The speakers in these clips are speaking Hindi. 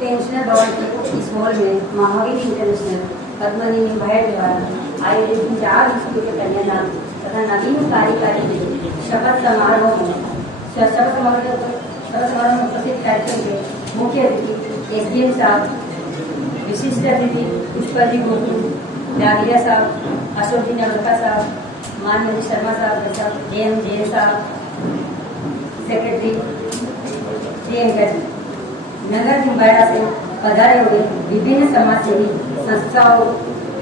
पेंशनर भवन के इस हॉल में महावीर इंटरनेशनल पद्मनी निभायत द्वारा आयोजित 4 स्कूल के कन्यादान तथा नवीन कार्यकारी के शपथ समारोह में उपस्थित कार्यक्रम के मुख्य अतिथि एसडीएम साहब, विशिष्ट अतिथि पुष्पाजी गोकुल, डालिया साहब, अशोक जी नवलखा साहब, माननीय शर्मा साहब, जे साहब, सेक्रेटरी नगर मुंबईरा से पधारे हुए विभिन्न समाजसेवी संस्थाओं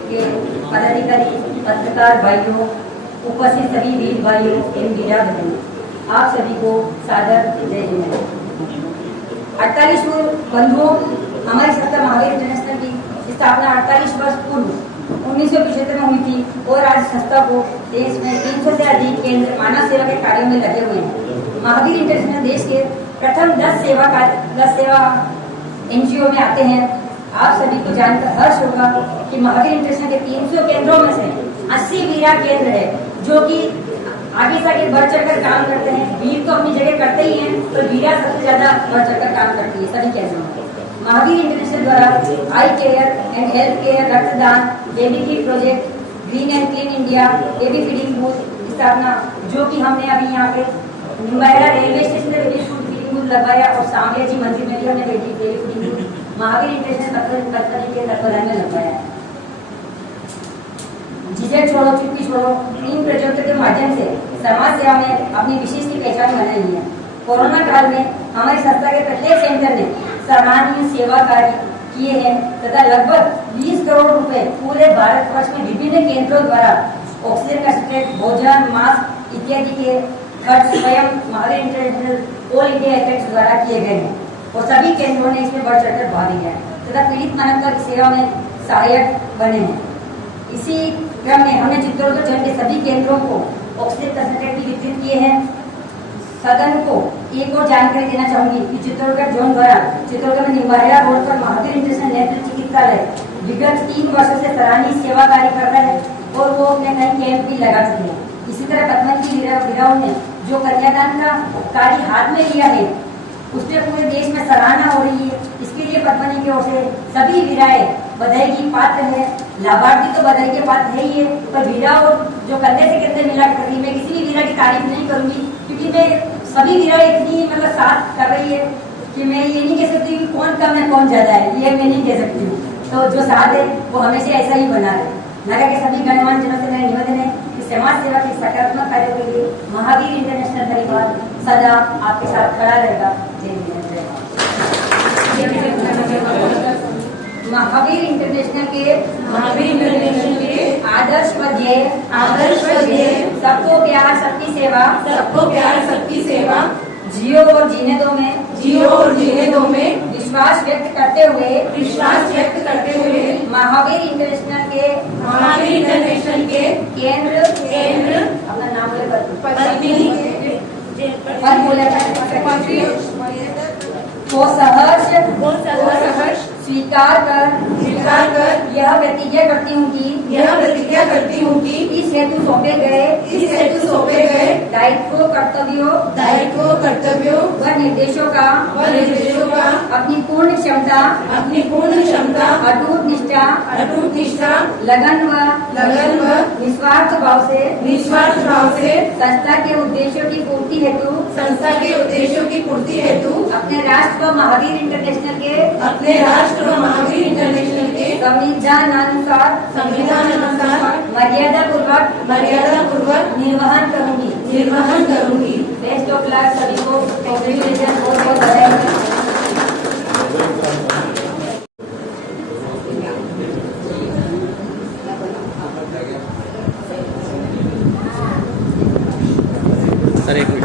के पदाधिकारी, पत्रकार भाइयों, उपस्थित सभी वीर भाइयों एवं वीरा बहनों, आप सभी को सादर जय हिंद। 48 बंधुओं, हमारी संस्था महावीर इंटरनेशनल की स्थापना 48 वर्ष पूर्व 1975 में हुई थी और आज संस्था को देश में 300 से अधिक केंद्र मानव सेवा के कार्यों में लगे हुए हैं। महावीर इंटरनेशनल देश के प्रथम 10 सेवा एनजीओ में आते हैं। आप सभी को जानकर हर्ष होगा कि महावीर इंटरनेशनल के 300 केंद्रों में से 80 वीरा केंद्र है, जो कि आगे से आगे बढ़ चढ़कर काम करते हैं। वीर तो अपनी जगह करते ही हैं, तो वीरा सबसे ज्यादा बढ़ चढ़कर काम करती है सभी केंद्रों में। महावीर इंटरनेशनल द्वारा eye care and health care, रक्तदान, baby kit project, green and clean India, baby feeding booth स्थापना, जो कि हमने अभी यहाँ पे मुंबईरा रेलवे स्टेशन पे बेबी फीडिंग बूथ लगवाया और सांवलिया जी मंदिर में भी हमने baby feeding booth Mahavir international Pattani के तत्वाधान में लगवाया है। झिझक छोड़ो चुप्पी छोड़ो, इन प्रोजेक्टों के माध्यम से समाज सेवा में अपनी विशिष्ट पहचान बनाई है। कोरोना काल में हमारी संस्था के प्रत्येक सेंटर ने सराहनीय सेवा कार्य किए हैं तथा लगभग 20 करोड़ रुपए पूरे भारतवर्ष में विभिन्न केंद्रों द्वारा ऑक्सीजन कंसंट्रेट, भोजन, मास्क इत्यादि के खर्च स्वयं Mahavir international all India effects द्वारा किए गए हैं और सभी केंद्रों ने इसमें बढ़ चढ़कर भाग लिया है तथा पीड़ित मानवता की सेवा में सहायक बने हैं। इसी क्रम में हमने चित्तौड़गढ़ जोन के सभी केंद्रों को ऑक्सीजन कंसंट्रेट भी वितरित किए हैं। सदन को एक और जानकारी देना चाहूंगी कि चित्तौड़गढ़ जोन द्वारा चित्तौड़गढ़ में निम्बाहेड़ा रोड पर महावीर इंटरनेशनल नेत्र चिकित्सालय विगत 3 वर्षों से सराहनीय सेवा कार्य कर रहा है और वो अपने नए कैंप भी लगा चुके हैं। इसी तरह पद्मनी की वीराओं ने जो कन्यादान का कार्य हाथ में लिया है, उससे पूरे देश में सराहना हो रही है। इसके लिए पद्मनी की ओर से सभी वीराएं बधाई की पात्र है। लाभार्थी तो बधाई के पात्र है ही है, पर वीरा और जो कंधे से कंधे मिला कर रही, मैं किसी भी वीरा की तारीफ नहीं करूंगी क्योंकि मैं सभी वीरा इतनी मतलब साथ कर रही है कि मैं ये नहीं कह सकती कि कौन कम है कौन ज्यादा है, ये मैं नहीं कह सकती हूँ। तो जो साथ है वो हमेशा ऐसा ही बना रहे। नगर के सभी गणमान्य जनों से मेरा निवेदन है कि समाज सेवा के सकारात्मक कार्यों के लिए महावीर इंटरनेशनल परिवार सदा आपके साथ खड़ा रहेगा। महावीर इंटरनेशनल के आदर्श व ध्येय सबको प्यार सबकी सेवा जियो और जीने दो में विश्वास व्यक्त करते हुए महावीर इंटरनेशनल के केंद्र अपना नाम को सहर्ष स्वीकार कर यह प्रतिज्ञा करती हूँ कि इस हेतु सौंपे गए दायित्व कर्तव्यों व निर्देशों का अपनी पूर्ण क्षमता अटूट निष्ठा लगन व निस्वार्थ भाव से संस्था के उद्देश्यों की पूर्ति हेतु अपने राष्ट्र व महावीर इंटरनेशनल के संविधान अनुसार मर्यादा पूर्वक निर्वहन करूंगी। बेस्ट ऑफ लक सभी को, कांग्रेचुलेशन, बहुत बहुत बधाई। सर एक मिनट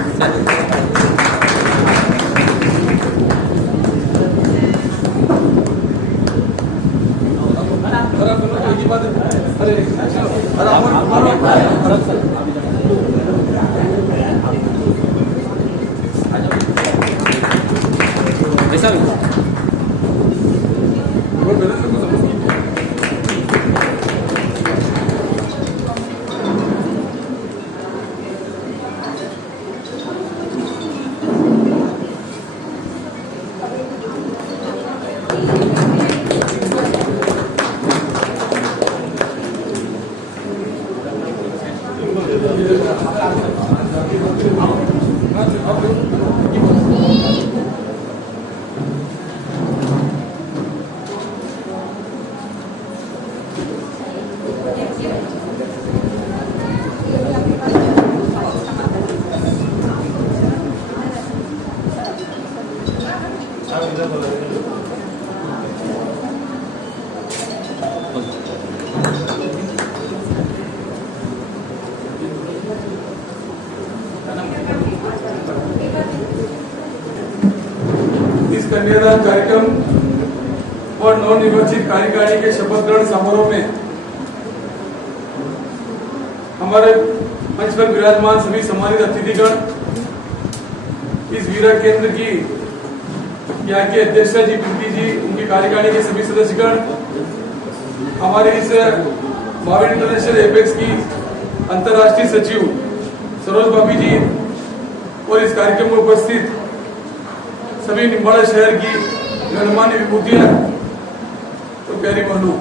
इस कन्यादान कार्यक्रम और नवनिर्वाचित कार्यकारिणी के शपथ ग्रहण समारोह में हमारे मंच पर विराजमान सभी सम्मानित अतिथिगण, इस वीरा केंद्र की यहाँ की अध्यक्षा जी प्रीति जी, उनकी कार्यकारिणी के सभी सदस्यगण, हमारे इस माविन इंटरनेशनल एपेक्स की अंतर्राष्ट्रीय सचिव सरोज भाभी जी और इस कार्यक्रम में उपस्थित सभी निम्बाड़ा शहर की गणमान्य विभूतियां तो प्यारी बहनों,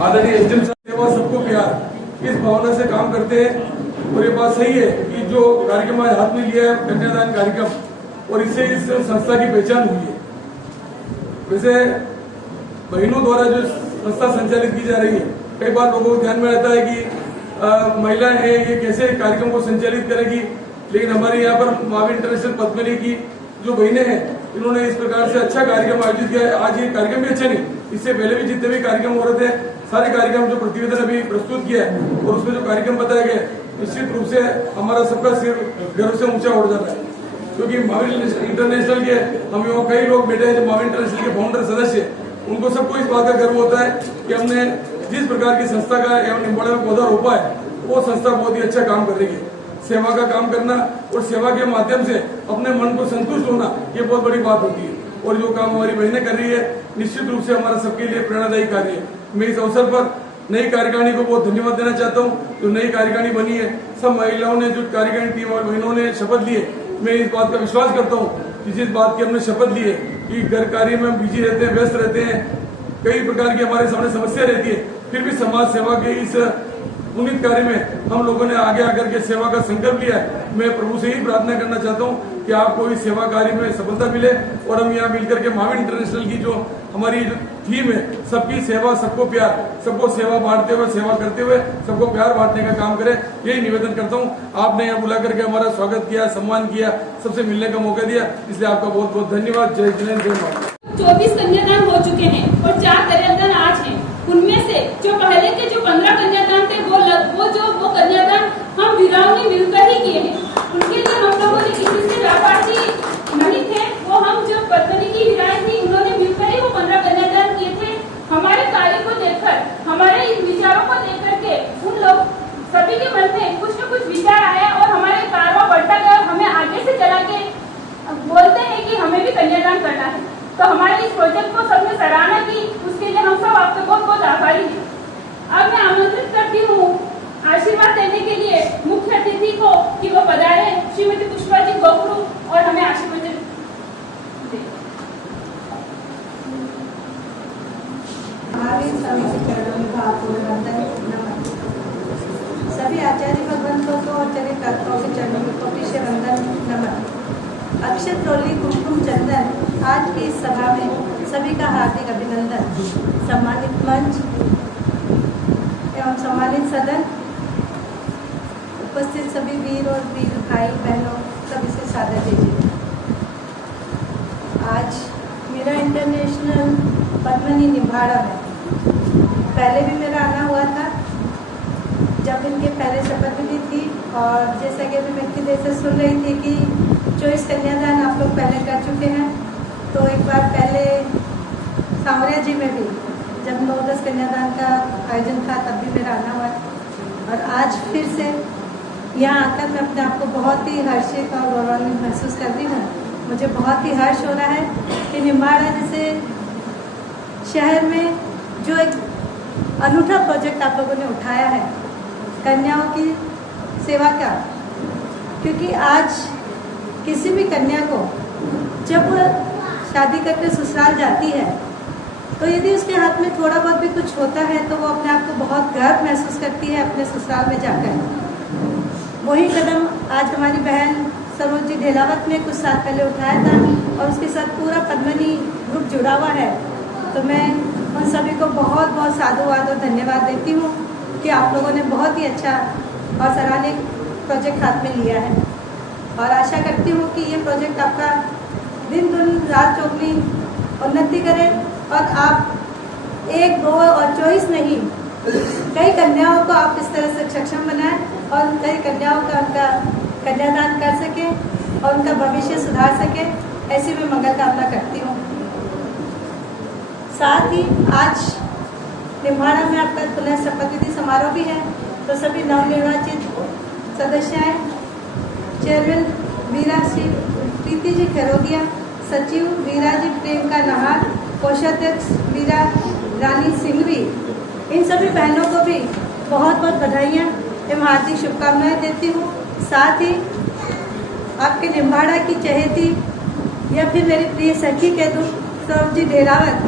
आदरणीय एसडीएम साहब, सेवा सबको प्यार, इस भावना से काम करते हैं। और ये बात सही है कि जो कार्यक्रम आज हाथ में लिया है कन्यादान कार्यक्रम, और इससे इस संस्था की पहचान हुई है। वैसे बहनों द्वारा जो संस्था संचालित की जा रही है, कई बार लोगों को ध्यान में आता है कि महिलाएं हैं, ये कैसे कार्यक्रम को संचालित करेगी, लेकिन हमारे यहाँ पर माविन इंटरनेशनल पद्मिनी की जो बहनें हैं, इन्होंने इस प्रकार से अच्छा कार्यक्रम आयोजित किया है। आज ये कार्यक्रम भी अच्छा नहीं, इससे पहले भी जितने भी कार्यक्रम हो रहे थे, सारे कार्यक्रम जो प्रतिवेदन अभी प्रस्तुत किया है और उसमें जो कार्यक्रम बताया गया, निश्चित रूप से हमारा सबका सिर गर्व से ऊंचा उठ जाता है। क्योंकि माविन इंटरनेशनल के हम यहाँ कई लोग बैठे हैं जो माविन इंटरनेशनल के फाउंडर सदस्य, उनको सबको इस बात का गर्व होता है कि हमने जिस प्रकार की संस्था का एवं निम्बाड़ा में पौधा रोपा है, वो संस्था बहुत ही अच्छा काम कर रही है। सेवा का काम करना और सेवा के माध्यम से अपने मन को संतुष्ट होना, ये बहुत बड़ी बात होती है। और जो काम हमारी बहनें कर रही है, निश्चित रूप से हमारा सबके लिए प्रेरणादायी कार्य है। मैं इस अवसर पर नई कार्यकारिणी को बहुत धन्यवाद देना चाहता हूँ। जो नई कार्यकारिणी बनी है, सब महिलाओं ने, जो कार्यकारिणी टीम और बहनों ने शपथ ली है, मैं इस बात का विश्वास करता हूँ कि जिस बात की हमने शपथ ली है कि घर कार्य में बिजी रहते हैं, व्यस्त रहते हैं, कई प्रकार की हमारे सामने समस्या रहती है, फिर भी समाज सेवा के इस पुनीत कार्य में हम लोगों ने आगे आकर के सेवा का संकल्प लिया है। मैं प्रभु से ही प्रार्थना करना चाहता हूँ कि आपको इस सेवा कार्य में सफलता मिले और हम यहाँ मिलकर के माविन इंटरनेशनल की जो हमारी जो थीम है, सबकी सेवा सबको प्यार, सबको सेवा बांटते हुए, सेवा करते हुए सबको प्यार बांटने का काम करें, यही निवेदन करता हूँ। आपने यहाँ बुला करके हमारा स्वागत किया, सम्मान किया, सबसे मिलने का मौका दिया, इसलिए आपका बहुत बहुत धन्यवाद। जय जिनेन्द्र, जय माता। 24 कन्यादान हो चुके हैं और 4 कन्यादान आज हैं। उनमें से जो पहले के जो 15 कन्यादान थे, वो कन्यादान हम वीराओं मिलकर ही किए हैं। उनके लिए हम लोगों ने किसी से व्यापारी नहीं थे, वो हम जो पद्मिनी की वीराएं थी, उन्होंने मिलकर ही वो 15 कन्यादान किए थे। हमारे कार्य को देखकर, हमारे इन विचारों को देख करके उन लोग सभी के मन में कुछ न कुछ विचार आया और हमारे कारवा बढ़ता गया और हमें आगे से चला के बोलते हैं कि हमें भी कन्यादान करना है। तो हमारे इस प्रोजेक्ट को सबने सराहना की, उसके लिए हम सब आपके बहुत बहुत आभारी हैं। अब मैं आमंत्रित करती हूँ आशीर्वाद देने के लिए मुख्य अतिथि को कि वो पधारे, श्रीमती पुष्पा जी गोखरू, और हमें आशीर्वाद दें। सभी आचार्य भगवंतों को और चरित्रकर्ताओं के चरणों में कोटि से वंदन, नमन। अक्षत रोली कुमकुम चंदन, आज की इस सभा में सभी का हार्दिक अभिनंदन। सम्मानित मंच एवं सम्मानित सदन, उपस्थित सभी वीर और वीर भाई बहनों, सभी से सादर दीजिए। आज मेरा इंटरनेशनल पद्मिनी निम्बाड़ा है। पहले भी मेरा आना हुआ था जब इनके पहले शपथ विधि थी, और जैसा कि अभी मैं इतनी देर से सुन रही थी कि 24 कन्यादान आप लोग पहले कर चुके हैं, तो एक बार पहले सांवरिया जी में भी जब 9-10 कन्यादान का आयोजन था, तब भी मेरा आना हुआ। और आज फिर से यहाँ आकर मैं अपने आप को बहुत ही हर्षित और गौरवान्वित महसूस कर रही हूँ। मुझे बहुत ही हर्ष हो रहा है कि निम्बाड़ा जैसे शहर में जो एक अनूठा प्रोजेक्ट आप लोगों ने उठाया है कन्याओं की सेवा का, क्योंकि आज किसी भी कन्या को जब शादी करके ससुराल जाती है, तो यदि उसके हाथ में थोड़ा बहुत भी कुछ होता है तो वो अपने आप को बहुत गर्व महसूस करती है अपने ससुराल में जाकर। वही कदम आज हमारी बहन सरोज जी ढेलावत ने कुछ साल पहले उठाया था, और उसके साथ पूरा पद्मिनी ग्रुप जुड़ा हुआ है। तो मैं उन सभी को बहुत बहुत साधुवाद और धन्यवाद देती हूँ कि आप लोगों ने बहुत ही अच्छा और सराहनीय प्रोजेक्ट हाथ में लिया है, और आशा करती हूँ कि ये प्रोजेक्ट आपका दिन राज चौगनी उन्नति करे और आप एक दो और 24 नहीं, कई कन्याओं को आप इस तरह से सक्षम बनाएं और कई कन्याओं का उनका कन्यादान कर सके और उनका भविष्य सुधार सके, ऐसी मैं मंगल कामना करती हूँ। साथ ही आज निम्बाड़ा में आपका पुनः शपथ विधि समारोह भी है, तो सभी नवनिर्वाचित सदस्याएं, चेयरमैन वीरा श्री प्रीति जी खरोगिया, सचिव वीरा जी प्रियंका नहार, कोषाध्यक्ष वीरा रानी सिंघवी, इन सभी बहनों को भी बहुत बहुत बधाइयाँ एवं हार्दिक शुभकामनाएं देती हूँ। साथ ही आपके निम्बाड़ा की चहेती या फिर मेरी प्रिय सखी कह दूँ, सौरभ ढेरावत,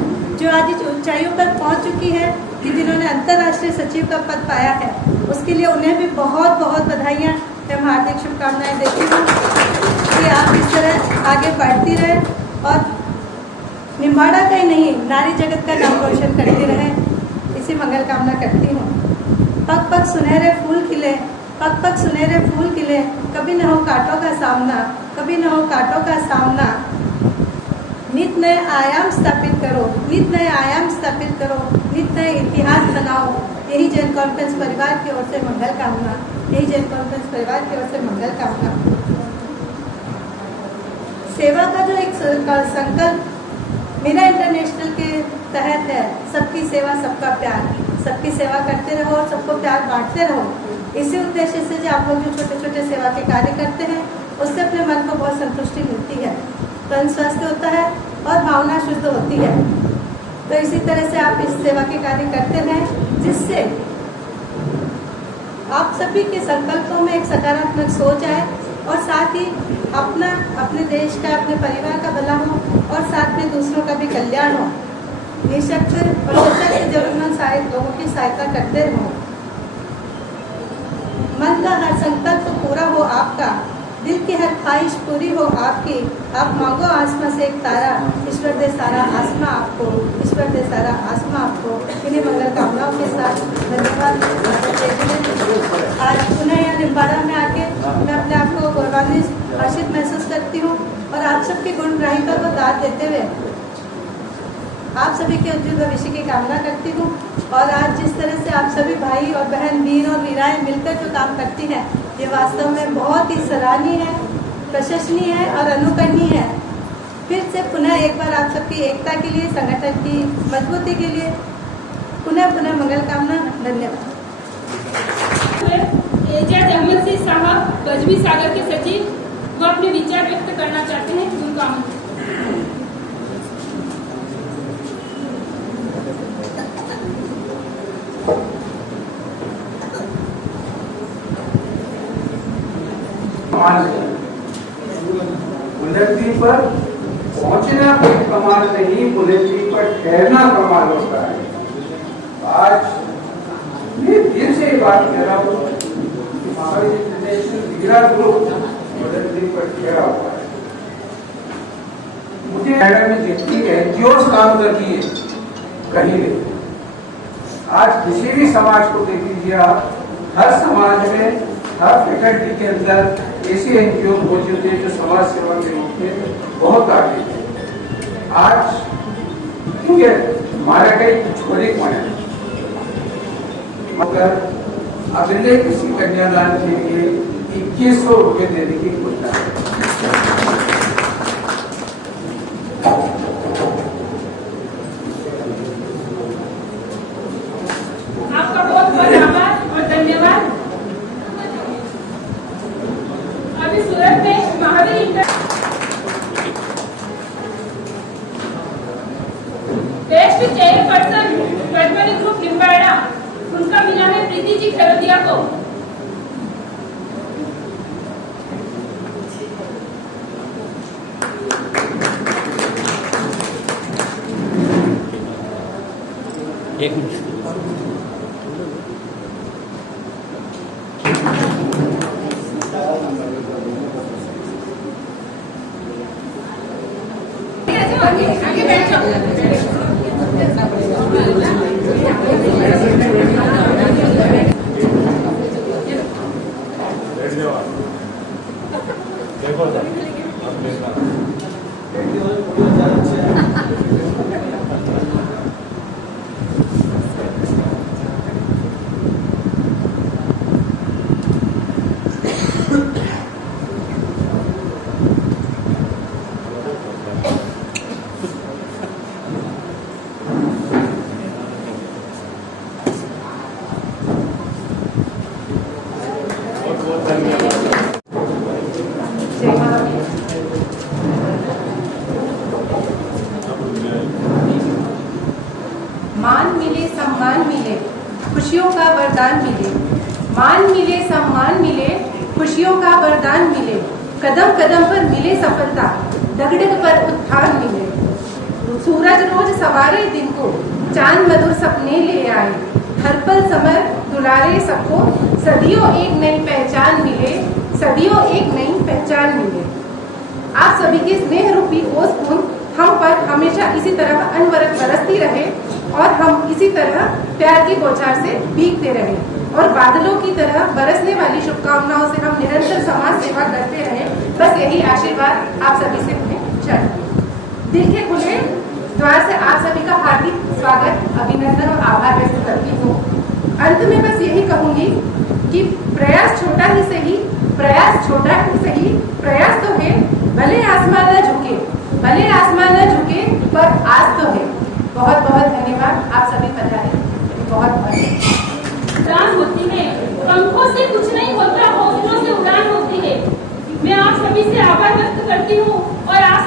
जो आज इस ऊंचाइयों पर पहुंच चुकी है कि जिन्होंने अंतर्राष्ट्रीय सचिव का पद पाया है, उसके लिए उन्हें भी बहुत बहुत बधाइयाँ एवं हार्दिक शुभकामनाएं देती हूँ कि आप इस तरह आगे बढ़ती रहे और निम्बाड़ा का ही नहीं, नारी जगत का नाम रोशन करती रहे, इसी मंगल कामना करती हूँ। पग पग सुनहरे फूल खिले, पग पग सुनहरे फूल खिले, कभी न हो कांटों का सामना, कभी न हो कांटों का सामना, नित नए आयाम स्थापित करो, नित नए आयाम स्थापित करो, नित नए इतिहास बनाओ, यही जैन कॉन्फ्रेंस परिवार की ओर से मंगल कामना, यही जैन कॉन्फ्रेंस परिवार की ओर से मंगल कामना। सेवा का जो एक संकल्प मीरा इंटरनेशनल के तहत है, सबकी सेवा सबका प्यार, सबकी सेवा करते रहो और सबको प्यार बांटते रहो, इसी उद्देश्य से जो आप लोग जो छोटे छोटे सेवा के कार्य करते हैं, उससे अपने मन को बहुत संतुष्टि मिलती है, तन स्वस्थ होता है और भावना शुद्ध होती है। तो इसी तरह से आप इस सेवा के कार्य करते रहें, जिससे आप सभी के संकल्पों में एक सकारात्मक सोच आए और साथ ही अपने देश का, अपने परिवार का भला हो और साथ में दूसरों का भी कल्याण हो। निःशक्त और सशक्त जरूरतमंद लोगों की सहायता करते रहो। मन का हर संकल्प पूरा हो आपका, दिल की हर ख्वाहिश पूरी हो आपकी, आप मांगो आसमां से एक तारा, ईश्वर दे सारा आसमां आपको, ईश्वर दे सारा आसमां आपको। इन्हीं मंगल कामनाओं के साथ धन्यवाद। आज पुनः यहाँ निम्बाड़ा में आके मैं अपने आप को गौरवान्वित हर्षित महसूस करती हूँ और आप सबकी गुणग्राहिता को दाद देते हुए आप सभी के उज्जवल भविष्य की कामना करती हूँ। और आज जिस तरह से आप सभी भाई और बहन, वीर और वीराएं मिलकर जो काम करती हैं, ये वास्तव में बहुत ही सराहनीय है, प्रशंसनीय है और अनुकरणीय है। फिर से पुनः एक बार आप सबकी एकता के लिए, संगठन की मजबूती के लिए पुनः मंगल कामना। धन्यवाद। एजाज अहमद सिंह साहब, बजवी सागर के सचिव, वो अपने विचार व्यक्त करना चाहते हैं, उनका आमंत्रण। उन्नति पर पहुंचना कोई कमाल नहीं, उन्नति पर ठहरना कमाल होता है। आज मैं फिर से ये बात कह रहा हूँ कि हमारे इंटरनेशनल वीरा ग्रुप उन्नति पर ठहरा हुआ है। मुझे कनाडा में जितनी एनजीओस काम कर रही है, कहीं नहीं। आज किसी भी समाज को देख लीजिए आप, हर समाज में, हर फैकल्टी के अंदर ऐसी एनजीओ मौजूद है जो समाज सेवा के रूप में बहुत आगे है। आज क्योंकि हमारा कई छोटे बने, मगर अगले किसी कन्यादान के लिए 2100 रुपये देने की घोषणा है। आपका बहुत बहुत आभार और धन्यवाद। अभी सूरत में Mahavir best chairperson Padmini group Nimbada, उनका मिला है प्रीति जी खरोदिया को। एक मिनट। आगे बैठ जाओ। देखो खुशियों का वरदान मिले, मान मिले, सम्मान मिले, खुशियों का वरदान मिले, कदम कदम पर मिले सफलता, डगडग पर उत्थान मिले। सूरज रोज सवारे दिन को, चांद मधुर सपने ले आए, हर पल समर दुलारे सबको, सदियों एक नई पहचान मिले, सदियों एक नई पहचान मिले। आप सभी के स्नेह रूपी ओस बूंद हम पर हमेशा इसी तरह अनवरत बरसती रहे और हम इसी तरह प्यार की बौछार से भीगते रहे और बादलों की तरह बरसने वाली शुभकामनाओं से हम निरंतर समाज सेवा करते रहे। बस यही आशीर्वाद आप सभी से हमें चाहिए। दिल के खुले द्वार से आप सभी का हार्दिक स्वागत, अभिनंदन और आभार व्यक्त करती हूँ। अंत में बस यही कहूंगी कि प्रयास छोटा ही सही, प्रयास छोटा ही सही, प्रयास तो है, भले आसमान न झुके, भले आसमान न झुके, पर आज तो है। बहुत बहुत धन्यवाद, आप सभी पधारे। बहुत बहुत उड़ान होती है, पंखों से कुछ नहीं होता, हौसलों से उड़ान होती है। मैं आप सभी से आभार व्यक्त करती हूँ और आप